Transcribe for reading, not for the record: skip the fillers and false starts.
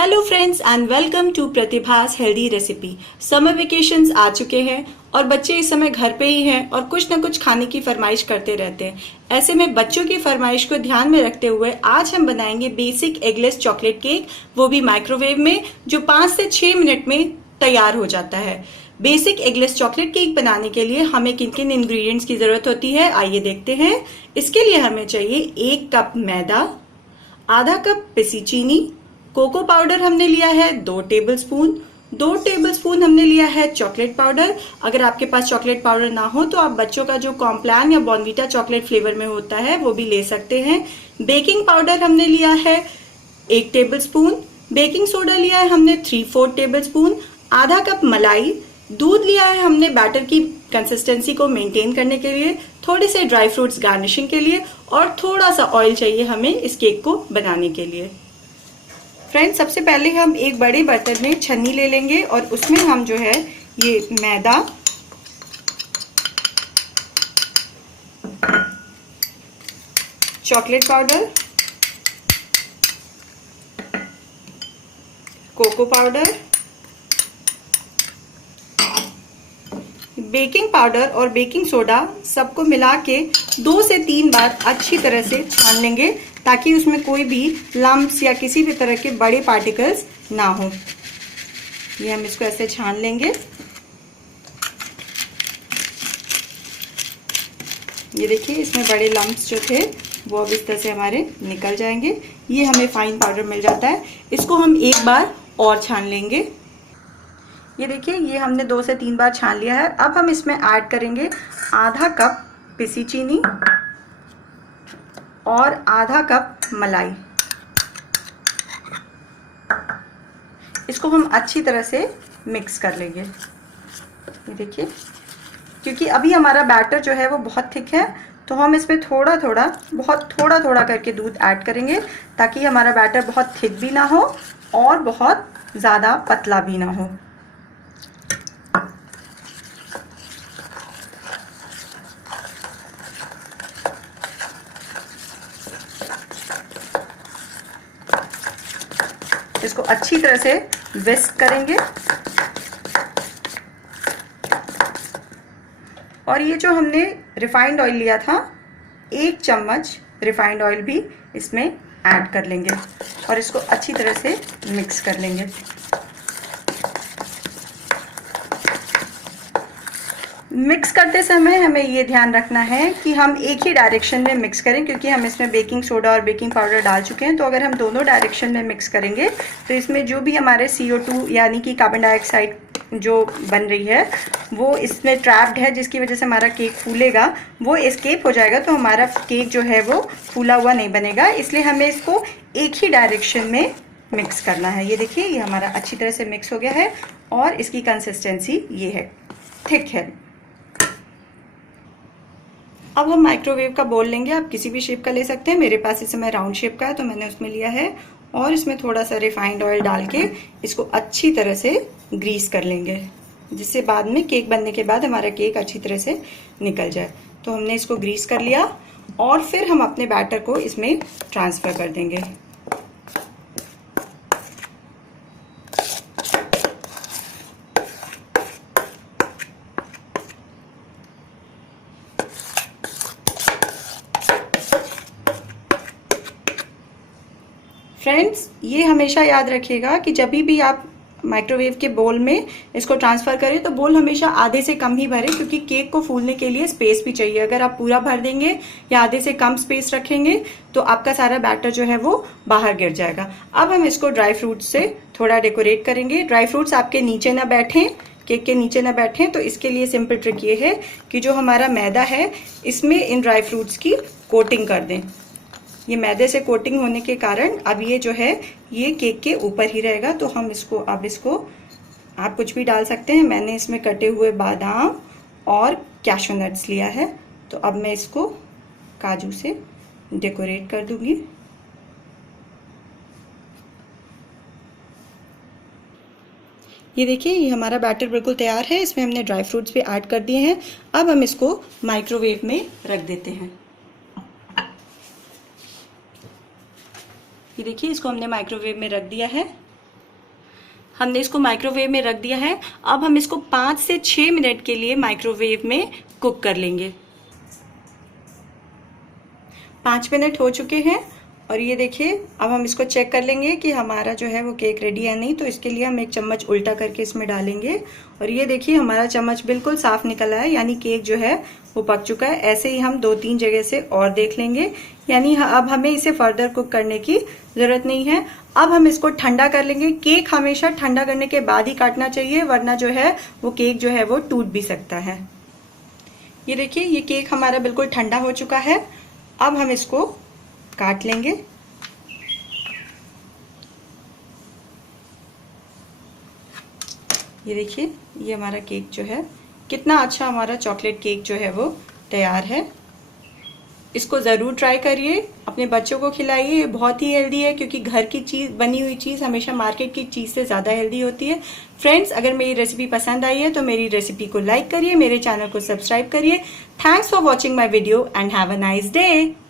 Hello friends and welcome to प्रतिभास healthy recipe. Summer vacations आ चुके हैं और बच्चे इस समय घर पे ही हैं और कुछ ना कुछ खाने की फरमाइश करते रहते हैं। ऐसे में बच्चों की फरमाइश को ध्यान में रखते हुए आज हम बनाएंगे बेसिक एगलेस चॉकलेट केक, वो भी माइक्रोवेव में, जो 5 से 6 मिनट में तैयार हो जाता है। बेसिक एगलेस चॉकलेट केक बनाने के लिए हमें किन किन इंग्रेडिएंट्स की जरूरत होती है, आइए देखते हैं। इसके लिए हमें चाहिए 1 कप मैदा, आधा कप पिसी चीनी, कोको पाउडर हमने लिया है 2 टेबलस्पून, 2 टेबलस्पून हमने लिया है चॉकलेट पाउडर। अगर आपके पास चॉकलेट पाउडर ना हो तो आप बच्चों का जो कॉम्प्लान या बॉर्नवीटा चॉकलेट फ्लेवर में होता है वो भी ले सकते हैं। बेकिंग पाउडर हमने लिया है 1 टेबलस्पून, बेकिंग सोडा लिया है हमने 3/4 टेबलस्पून, आधा कप मलाई, दूध लिया है हमने बैटर की कंसिस्टेंसी को मेंटेन करने के लिए, थोड़े से ड्राई फ्रूट्स गार्निशिंग के लिए और थोड़ा सा ऑयल चाहिए हमें इस केक को बनाने के लिए। फ्रेंड्स, सबसे पहले हम एक बड़े बर्तन में छन्नी ले लेंगे और उसमें हम जो है ये मैदा, chocolate powder, cocoa powder, baking powder और बेकिंग सोडा सबको मिला के 2 से 3 बार अच्छी तरह से छान लेंगे ताकि उसमें कोई भी लम्प्स या किसी भी तरह के बड़े पार्टिकल्स ना हो। ये हम इसको ऐसे छान लेंगे। ये देखिए, इसमें बड़े लम्प्स जो थे वो अब इस तरह से हमारे निकल जाएंगे। ये हमें फाइन पाउडर मिल जाता है। इसको हम एक बार और छान लेंगे। ये देखिए, ये हमने 2 से 3 बार छान लिया है। अब हम इसमें ऐड करेंगे आधा कप पिसी चीनी और आधा कप मलाई। इसको हम अच्छी तरह से मिक्स कर लेंगे। ये देखिए, क्योंकि अभी हमारा बैटर जो है वो बहुत थिक है तो हम इसमें थोड़ा थोड़ा करके दूध ऐड करेंगे ताकि हमारा बैटर बहुत थिक भी ना हो और बहुत ज़्यादा पतला भी ना हो। इसको अच्छी तरह से विस्क करेंगे और ये जो हमने रिफाइंड ऑयल लिया था 1 चम्मच रिफाइंड ऑयल भी इसमें ऐड कर लेंगे और इसको अच्छी तरह से मिक्स कर लेंगे। मिक्स करते समय हमें ये ध्यान रखना है कि हम एक ही डायरेक्शन में मिक्स करें, क्योंकि हम इसमें बेकिंग सोडा और बेकिंग पाउडर डाल चुके हैं। तो अगर हम दोनों डायरेक्शन में मिक्स करेंगे तो इसमें जो भी हमारे CO2 यानी कि कार्बन डाइऑक्साइड जो बन रही है वो इसमें ट्रैप्ड है, जिसकी वजह से हमारा केक फूलेगा, वो एस्केप हो जाएगा। तो हमारा केक जो है वो फूला हुआ नहीं बनेगा। इसलिए हमें इसको एक ही डायरेक्शन में मिक्स करना है। ये देखिए, ये हमारा अच्छी तरह से मिक्स हो गया है और इसकी कंसिस्टेंसी ये है, थिक है। अब हम माइक्रोवेव का बोल लेंगे। आप किसी भी शेप का ले सकते हैं। मेरे पास इस समय राउंड शेप का है तो मैंने उसमें लिया है और इसमें थोड़ा सा रिफाइंड ऑयल डाल के इसको अच्छी तरह से ग्रीस कर लेंगे, जिससे बाद में केक बनने के बाद हमारा केक अच्छी तरह से निकल जाए। तो हमने इसको ग्रीस कर लिया और फिर हम अपने बैटर को इसमें ट्रांसफ़र कर देंगे। फ्रेंड्स, ये हमेशा याद रखिएगा कि जब भी आप माइक्रोवेव के बोल में इसको ट्रांसफ़र करें तो बोल हमेशा आधे से कम ही भरें, क्योंकि केक को फूलने के लिए स्पेस भी चाहिए। अगर आप पूरा भर देंगे या आधे से कम स्पेस रखेंगे तो आपका सारा बैटर जो है वो बाहर गिर जाएगा। अब हम इसको ड्राई फ्रूट्स से थोड़ा डेकोरेट करेंगे। ड्राई फ्रूट्स आपके नीचे ना बैठें, केक के नीचे ना बैठें, तो इसके लिए सिंपल ट्रिक ये है कि जो हमारा मैदा है इसमें इन ड्राई फ्रूट्स की कोटिंग कर दें। ये मैदे से कोटिंग होने के कारण अब ये जो है ये केक के ऊपर ही रहेगा। तो हम इसको आप कुछ भी डाल सकते हैं। मैंने इसमें कटे हुए बादाम और कैशू नट्स लिया है, तो अब मैं इसको काजू से डेकोरेट कर दूंगी। ये देखिए, ये हमारा बैटर बिल्कुल तैयार है। इसमें हमने ड्राई फ्रूट्स भी ऐड कर दिए हैं। अब हम इसको माइक्रोवेव में रख देते हैं। ये देखिए, इसको हमने माइक्रोवेव में रख दिया है हमने इसको माइक्रोवेव में रख दिया है। अब हम इसको 5 से 6 मिनट के लिए माइक्रोवेव में कुक कर लेंगे। 5 मिनट हो चुके हैं और ये देखिए, अब हम इसको चेक कर लेंगे कि हमारा जो है वो केक रेडी है नहीं। तो इसके लिए हम एक चम्मच उल्टा करके इसमें डालेंगे और ये देखिए हमारा चम्मच बिल्कुल साफ निकला है, यानी केक जो है वो पक चुका है। ऐसे ही हम 2-3 जगह से और देख लेंगे, यानी अब हमें इसे फर्दर कुक करने की जरूरत नहीं है। अब हम इसको ठंडा कर लेंगे। केक हमेशा ठंडा करने के बाद ही काटना चाहिए, वरना जो है वो केक जो है वो टूट भी सकता है। ये देखिए, ये केक हमारा बिल्कुल ठंडा हो चुका है। अब हम इसको काट लेंगे। ये देखिए, ये हमारा केक जो है, कितना अच्छा हमारा चॉकलेट केक जो है वो तैयार है। इसको ज़रूर ट्राई करिए, अपने बच्चों को खिलाइए। ये बहुत ही हेल्दी है, क्योंकि घर की चीज़, बनी हुई चीज़ हमेशा मार्केट की चीज़ से ज़्यादा हेल्दी होती है। फ्रेंड्स, अगर मेरी रेसिपी पसंद आई है तो मेरी रेसिपी को लाइक करिए, मेरे चैनल को सब्सक्राइब करिए। Thanks for watching my video and have a nice day.